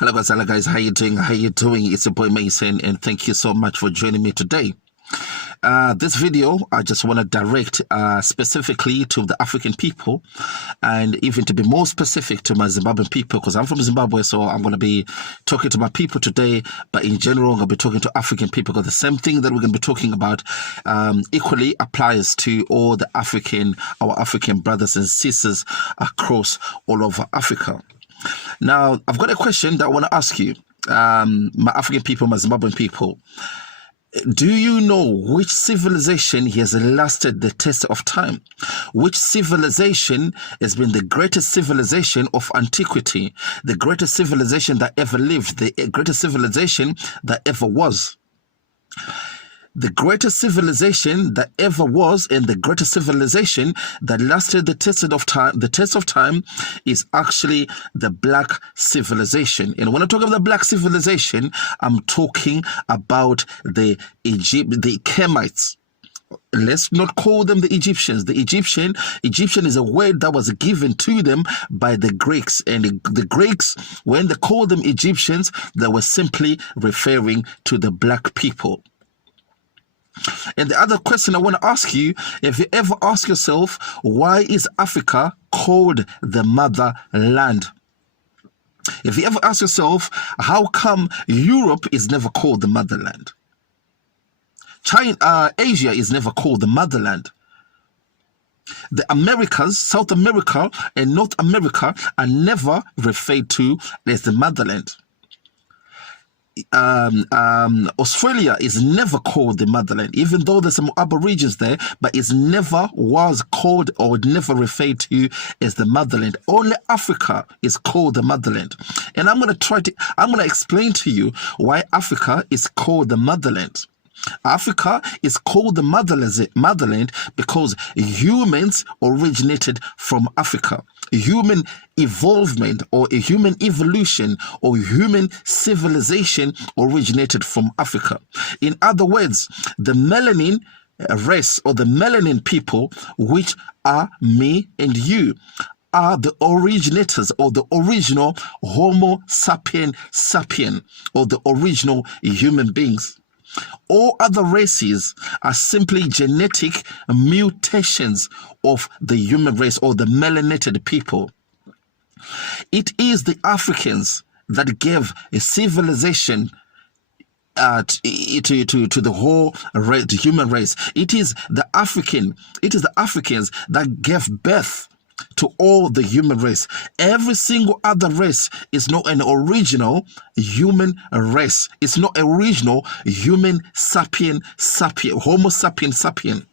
Hello guys, how you doing? It's your boy Mason, and thank you so much for joining me today. This video, I just want to direct specifically to the African people, and even to be more specific to my Zimbabwean people, because I'm from Zimbabwe, so I'm going to be talking to my people today, but in general, I'm going to be talking to African people, because the same thing that we're going to be talking about equally applies to all our African brothers and sisters across all over Africa. Now, I've got a question that I want to ask you, my African people, my Zimbabwean people. Do you know which civilization has lasted the test of time? Which civilization has been the greatest civilization of antiquity, the greatest civilization that ever lived, the greatest civilization that ever was? The greatest civilization that ever was, and the greatest civilization that lasted the test of time is actually the black civilization. And when I talk about the black civilization, I'm talking about the Kemites. Let's not call them the Egyptians. The Egyptian is a word that was given to them by the Greeks. And the Greeks, when they called them Egyptians, they were simply referring to the black people. And the other question I want to ask you, if you ever ask yourself, why is Africa called the motherland? If you ever ask yourself, how come Europe is never called the motherland? Asia is never called the motherland. The Americas, South America and North America are never referred to as the motherland. Australia is never called the motherland, even though there's some other regions there, but it never was called or never referred to as the motherland. Only Africa is called the motherland. And I'm going to explain to you why Africa is called the motherland. Africa is called the motherland because humans originated from Africa. Human evolvement or a human evolution or human civilization originated from Africa. In other words, the melanin race or the melanin people, which are me and you, are the originators or the original Homo sapien or the original human beings. All other races are simply genetic mutations of the human race or the melanated people. It is the Africans that gave a civilization to the whole human race. It is the Africans that gave birth to all the human race. Every single other race is not an original human race. It's not original human sapien, Homo sapien.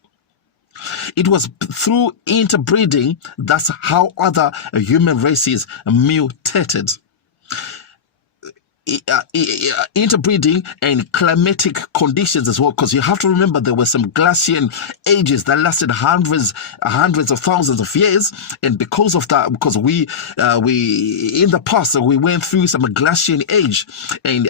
It was through interbreeding, that's how other human races mutated. Interbreeding and climatic conditions as well, because you have to remember there were some glacial ages that lasted hundreds of thousands of years, and because of that, because we in the past we went through some glacial age, and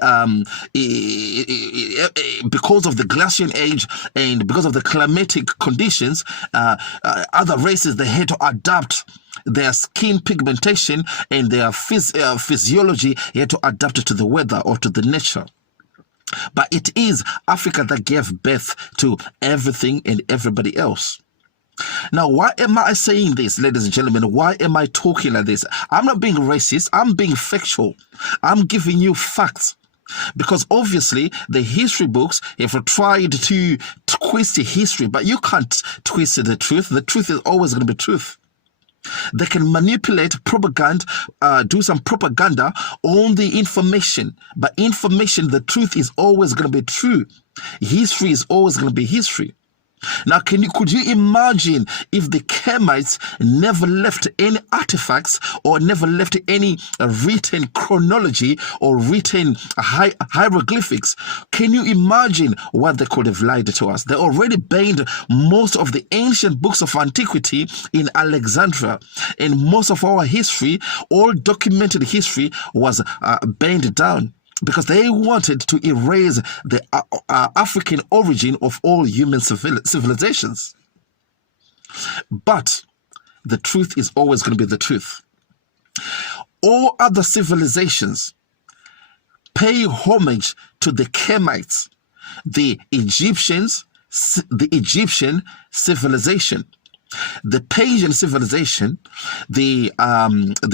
because of the glacial age and because of the climatic conditions, other races, they had to adapt their skin pigmentation and their physiology had to adapt to the weather or to the nature. But it is Africa that gave birth to everything and everybody else. Now, why am I saying this, ladies and gentlemen? Why am I talking like this? I'm not being racist. I'm being factual. I'm giving you facts. Because obviously the history books have tried to twist the history, but you can't twist the truth. The truth is always going to be truth. They can manipulate propaganda, do some propaganda on the information. But information, the truth is always going to be true. History is always going to be history. Now, could you imagine if the Kemites never left any artifacts or never left any written chronology or written hieroglyphics? Can you imagine what they could have lied to us? They already banned most of the ancient books of antiquity in Alexandria, and most of our history, all documented history, was banned down, because they wanted to erase the African origin of all human civilizations. But the truth is always going to be the truth. All other civilizations pay homage to the Kemites, the Egyptian civilization, the Persian civilization, the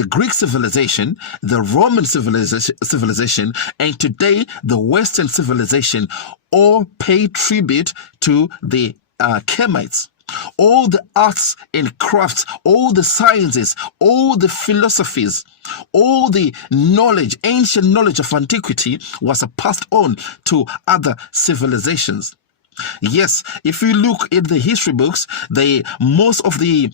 Greek civilization, the Roman civilization, and today the Western civilization all pay tribute to the Kemites. All the arts and crafts, all the sciences, all the philosophies, all the knowledge, ancient knowledge of antiquity was passed on to other civilizations. Yes, if you look at the history books, most of the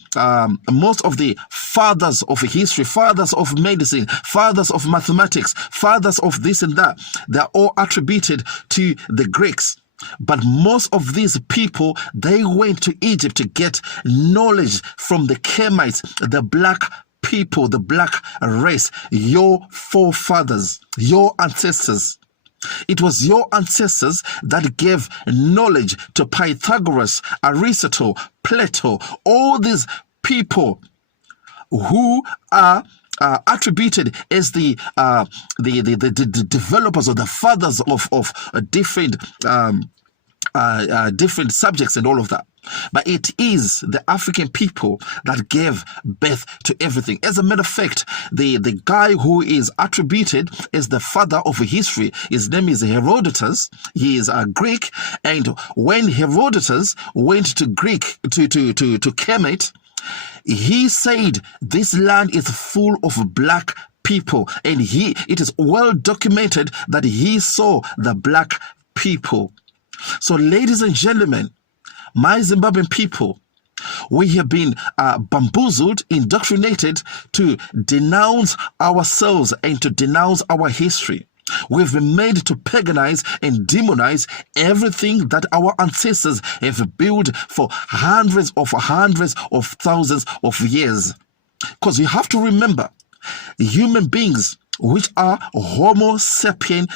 fathers of history, fathers of medicine, fathers of mathematics, fathers of this and that, they're all attributed to the Greeks. But most of these people, they went to Egypt to get knowledge from the Kemites, the black people, the black race, your forefathers, your ancestors. It was your ancestors that gave knowledge to Pythagoras, Aristotle, Plato, all these people who are attributed as the developers or the fathers of different different subjects and all of that. But it is the African people that gave birth to everything. As a matter of fact, the guy who is attributed as the father of history, his name is Herodotus. He is a Greek, and when Herodotus went to Kemet, he said this land is full of black people, and it is well documented that he saw the black people. So, ladies and gentlemen, my Zimbabwean people, we have been bamboozled, indoctrinated to denounce ourselves and to denounce our history. We've been made to paganize and demonize everything that our ancestors have built for hundreds of thousands of years. Because you have to remember, human beings, which are Homo sapien.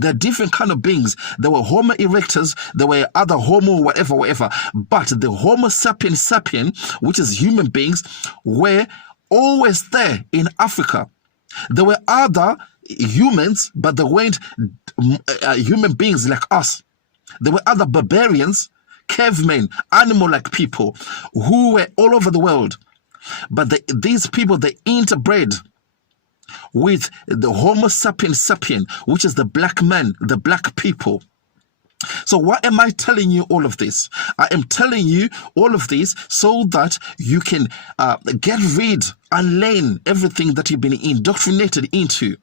There are different kind of beings. There were Homo erectus, there were other Homo whatever. But the Homo sapien, which is human beings, were always there in Africa. There were other humans, but they weren't human beings like us. There were other barbarians, cavemen, animal-like people who were all over the world. But these people, they interbred with the Homo sapien, which is the black man, the black people. So why am I telling you all of this? I am telling you all of this so that you can get rid and learn everything that you've been indoctrinated into.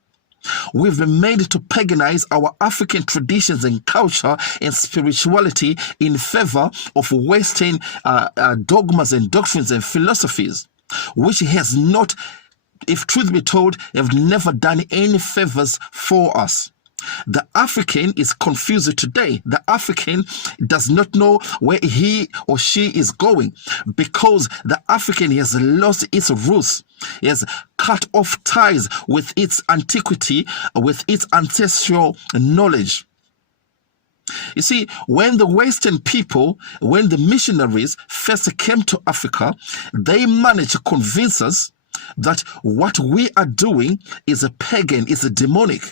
We've been made to paganize our African traditions and culture and spirituality in favor of Western dogmas and doctrines and philosophies, which has not, if truth be told, have never done any favors for us. The African is confused today. The African does not know where he or she is going because the African has lost its roots. He has cut off ties with its antiquity, with its ancestral knowledge. You see, when the Western people, when the missionaries first came to Africa, they managed to convince us that what we are doing is a pagan, is a demonic.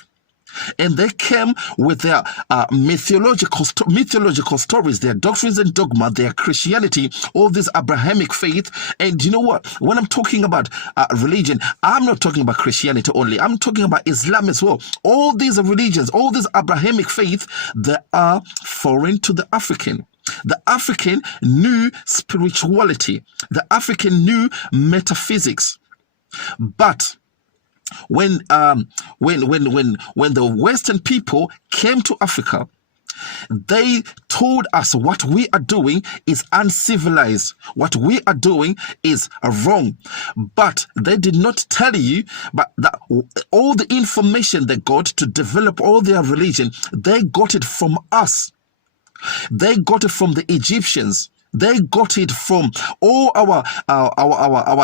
And they came with their mythological stories, their doctrines and dogma, their Christianity, all this Abrahamic faith. And you know what? When I'm talking about religion, I'm not talking about Christianity only. I'm talking about Islam as well. All these religions, all this Abrahamic faith, they are foreign to the African. The African knew spirituality. The African knew metaphysics. But when the Western people came to Africa, they told us what we are doing is uncivilized. What we are doing is wrong. But they did not tell you, but that all the information they got to develop all their religion, they got it from us. They got it from the Egyptians. They got it from all our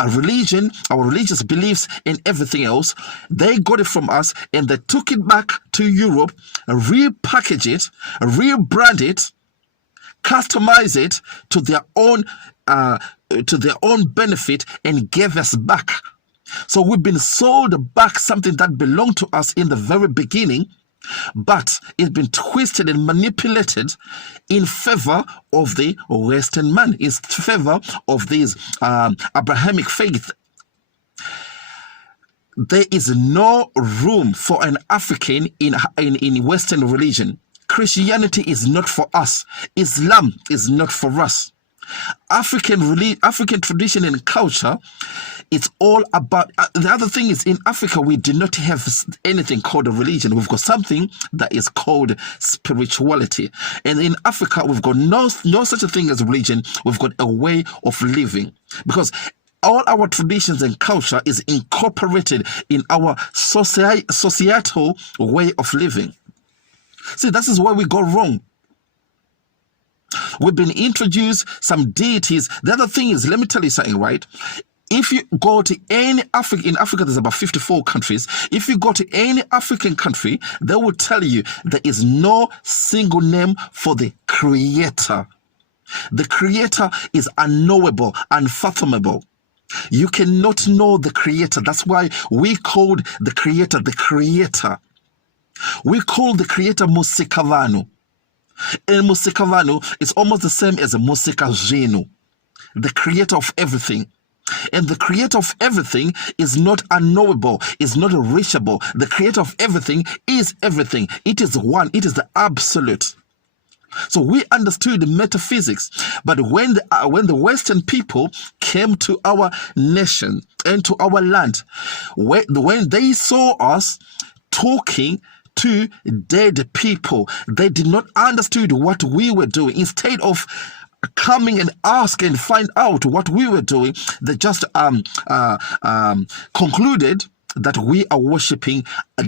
religion, our religious beliefs, and everything else. They got it from us, and they took it back to Europe, repackage it, rebrand it, customize it to their own benefit, and gave us back. So we've been sold back something that belonged to us in the very beginning. but it's been twisted and manipulated in favor of the Western man, in favor of this Abrahamic faith. There is no room for an African in Western religion. Christianity is not for us. Islam is not for us. African tradition and culture, it's all about the other thing is, in Africa we do not have anything called a religion. We've got something that is called spirituality, and in Africa we've got no such a thing as religion. We've got a way of living, because all our traditions and culture is incorporated in our societal way of living. See, this is where we go wrong. We've been introduced some deities. The other thing is, let me tell you something, right? If you go to any Africa, in Africa there's about 54 countries. If you go to any African country, they will tell you there is no single name for the Creator. The Creator is unknowable, unfathomable. You cannot know the Creator. That's why we called the Creator the Creator. We call the Creator Musikavanu. And Musikavanu is almost the same as a Musikazhinu, the Creator of everything. And the Creator of everything is not unknowable, is not reachable. The Creator of everything is everything. It is one, it is the absolute. So we understood metaphysics, but when the Western people came to our nation and to our land, when they saw us talking to dead people, they did not understand what we were doing. Instead of coming and ask and find out what we were doing, they just concluded that we are worshiping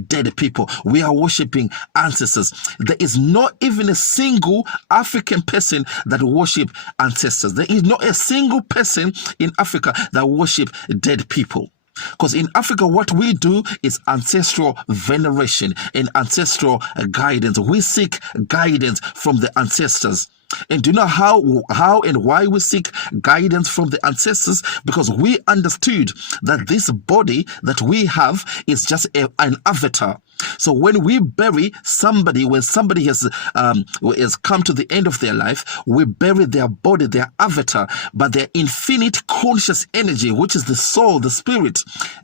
dead people. We are worshiping ancestors. There is not even a single African person that worship ancestors. There is not a single person in Africa that worship dead people. Because in Africa, what we do is ancestral veneration and ancestral guidance. We seek guidance from the ancestors. And do you know how and why we seek guidance from the ancestors? Because we understood that this body that we have is just an avatar. So when we bury somebody, when somebody has come to the end of their life, we bury their body, their avatar, but their infinite conscious energy, which is the soul, the spirit,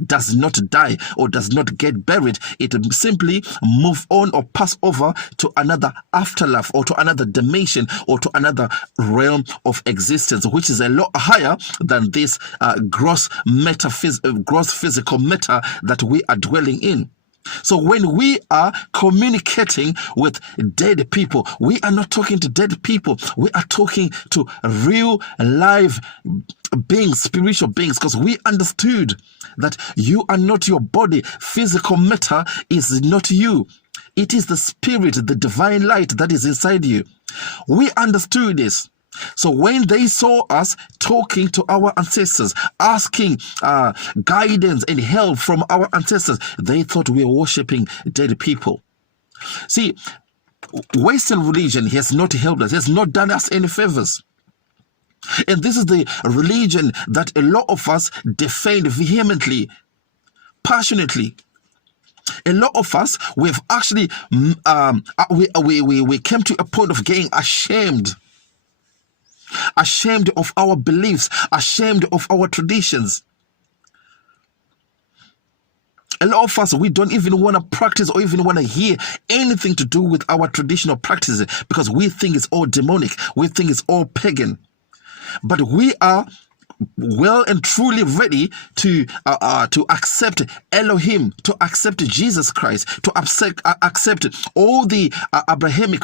does not die or does not get buried. It simply move on or pass over to another afterlife or to another dimension or to another realm of existence, which is a lot higher than this gross physical matter that we are dwelling in. So when we are communicating with dead people, we are not talking to dead people. We are talking to real live beings, spiritual beings, because we understood that you are not your body. Physical matter is not you. It is the spirit, the divine light that is inside you. We understood this. So when they saw us talking to our ancestors, asking guidance and help from our ancestors, they thought we were worshiping dead people. See, Western religion has not helped us, has not done us any favors. And this is the religion that a lot of us defend vehemently, passionately. A lot of us, we've actually, we came to a point of getting ashamed of our beliefs, ashamed of our traditions. A lot of us, we don't even want to practice or even want to hear anything to do with our traditional practices because we think it's all demonic. We think it's all pagan. But we are well and truly ready to accept Elohim, to accept Jesus Christ, to accept all the Abrahamic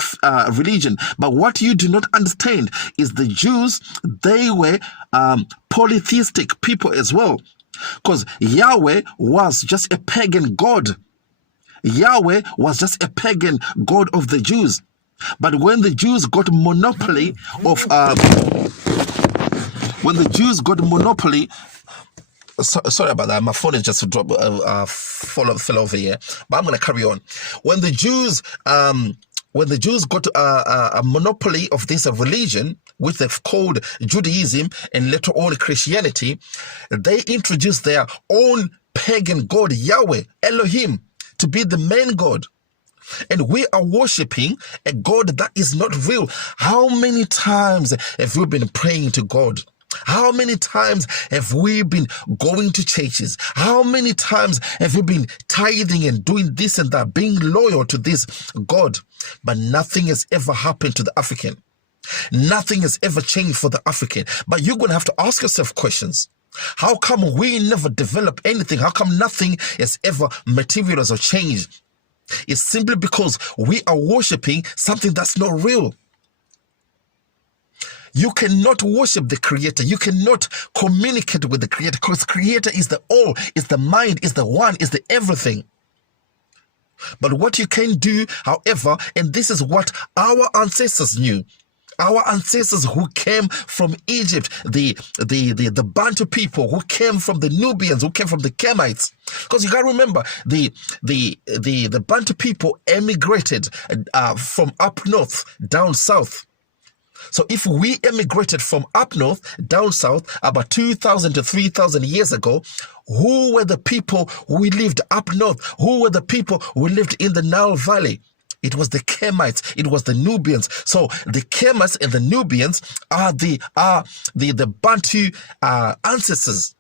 religion. But what you do not understand is the Jews, they were polytheistic people as well, because Yahweh was just a pagan god. Yahweh was just a pagan god of the Jews. But when the Jews got monopoly of sorry about that, my phone is just fell over here, but I'm going to carry on. When the Jews got a monopoly of this religion, which they've called Judaism and later on Christianity, they introduced their own pagan god, Yahweh, Elohim, to be the main god. And we are worshiping a God that is not real. How many times have we been praying to God? How many times have we been going to churches? How many times have we been tithing and doing this and that, being loyal to this God? But nothing has ever happened to the African. Nothing has ever changed for the African. But you're going to have to ask yourself questions. How come we never develop anything? How come nothing has ever materialized or changed? It's simply because we are worshiping something that's not real. You cannot worship the Creator. You cannot communicate with the Creator, because Creator is the all, is the mind, is the one, is the everything. But what you can do, however, and this is what our ancestors knew. Our ancestors who came from Egypt, the Bantu people, who came from the Nubians, who came from the Kemites. Because you got to remember, the Bantu people emigrated from up north down south. So if we emigrated from up north down south about 2,000 to 3,000 years ago, who were the people who lived up north? Who were the people who lived in the Nile Valley? It was the Kemites. It was the Nubians. So the Kemites and the Nubians are the Bantu ancestors.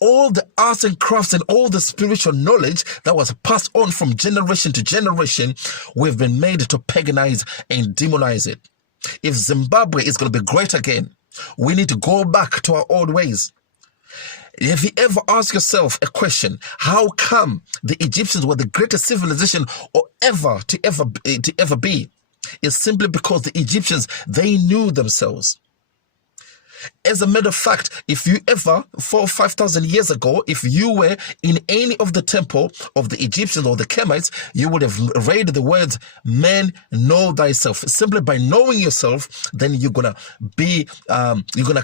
All the arts and crafts and all the spiritual knowledge that was passed on from generation to generation, we've been made to paganize and demonize it. If Zimbabwe is going to be great again, we need to go back to our old ways. Have you ever asked yourself a question? How come the Egyptians were the greatest civilization to ever be? It's simply because the Egyptians, they knew themselves. As a matter of fact, if you ever, 4,000 or 5,000 years ago, if you were in any of the temple of the Egyptians or the Kemites, you would have read the words, "Man, know thyself." Simply by knowing yourself, then you're gonna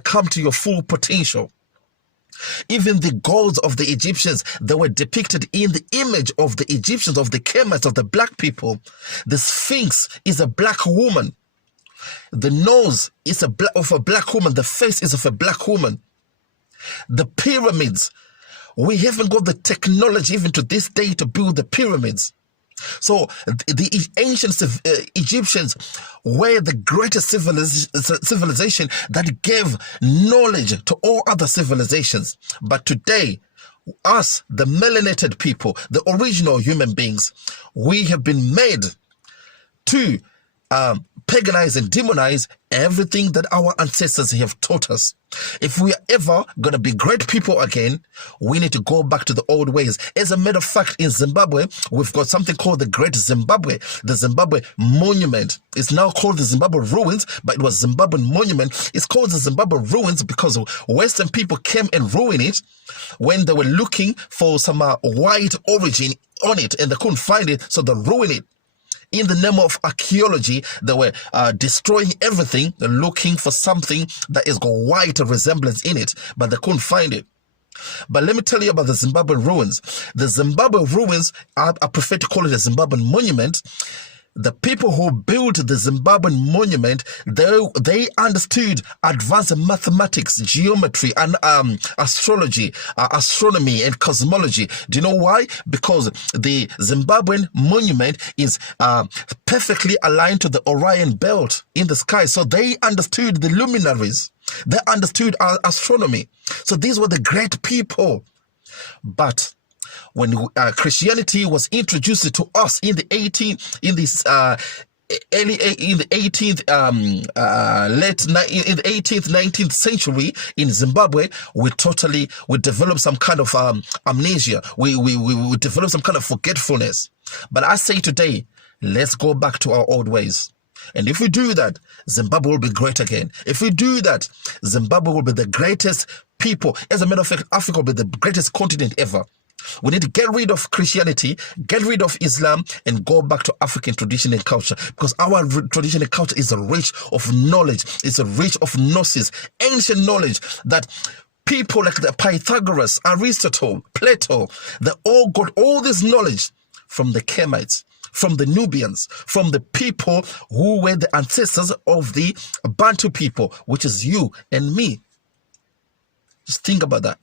come to your full potential. Even the gods of the Egyptians, they were depicted in the image of the Egyptians, of the Kemites, of the black people. The Sphinx is a black woman. The nose is of a black woman. The face is of a black woman. The pyramids, we haven't got the technology even to this day to build the pyramids. So the ancient Egyptians were the greatest civilization that gave knowledge to all other civilizations. But today, us, the melanated people, the original human beings, we have been made to paganize and demonize everything that our ancestors have taught us. If we are ever going to be great people again, we need to go back to the old ways. As a matter of fact, in Zimbabwe, we've got something called the Great Zimbabwe. The Zimbabwe Monument. It's now called the Zimbabwe Ruins, but it was Zimbabwean Monument. It's called the Zimbabwe Ruins because Western people came and ruined it when they were looking for some white origin on it, and they couldn't find it, so they ruined it. In the name of archaeology, they were destroying everything, looking for something that has got white resemblance in it, but they couldn't find it. But let me tell you about the Zimbabwe ruins. The Zimbabwe ruins, I prefer to call it a Zimbabwean monument. The people who built the Zimbabwean monument, they understood advanced mathematics, geometry, and astrology, astronomy, and cosmology. Do you know why? Because the Zimbabwean monument is perfectly aligned to the Orion belt in the sky. So they understood the luminaries. They understood astronomy. So these were the great people. But when Christianity was introduced to us in the 18th late 18th 19th century in Zimbabwe, we developed some kind of amnesia. We developed some kind of forgetfulness. But I say today, let's go back to our old ways. And if we do that, Zimbabwe will be great again. If we do that, Zimbabwe will be the greatest people. As a matter of fact, Africa will be the greatest continent ever. We need to get rid of Christianity, get rid of Islam, and go back to African tradition and culture, because our tradition and culture is rich of knowledge. It's rich of gnosis, ancient knowledge that people like the Pythagoras, Aristotle, Plato, they all got all this knowledge from the Kemites, from the Nubians, from the people who were the ancestors of the Bantu people, which is you and me. Just think about that.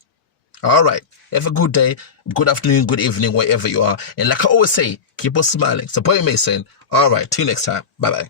All right. Have a good day, good afternoon, good evening, wherever you are. And like I always say, keep on smiling. So, Boy Mason. All right. Till next time. Bye bye.